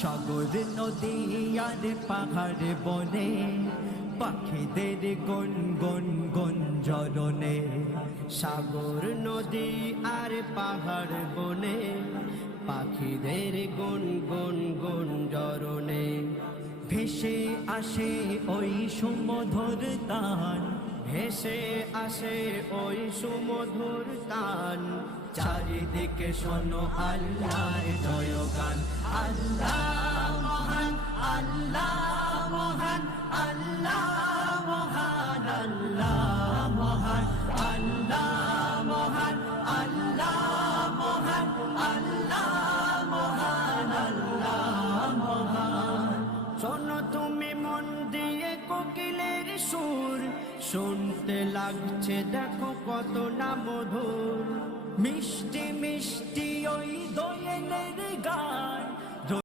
সাগর নদী আর পাহাড় বনে পাখিদের গুন গুন গুঞ্জরণে। সাগর নদী আর পাহাড় বনে পাখিদের গুন গুন গুঞ্জরণে। ভেসে আসে ওই সুমধুর তান, ভেসে আসে ওই সুমধুর তান। চারিদিকে শোনো আল্লাহর জয়গান। আল্লাহ মহান, আল্লাহ মহান, আল্লাহ মহান, আল্লাহ মহান, আল্লাহ মহান, আল্লাহ মহান, আল্লাহ মহান, আল্লাহ মহান। শোনো তুমি মন দিয়ে কোকিলের সুর, শুনতে লাগছে দেখো কত না মধুর। মিষ্টি মিষ্টি ওই দোয়েলের গান,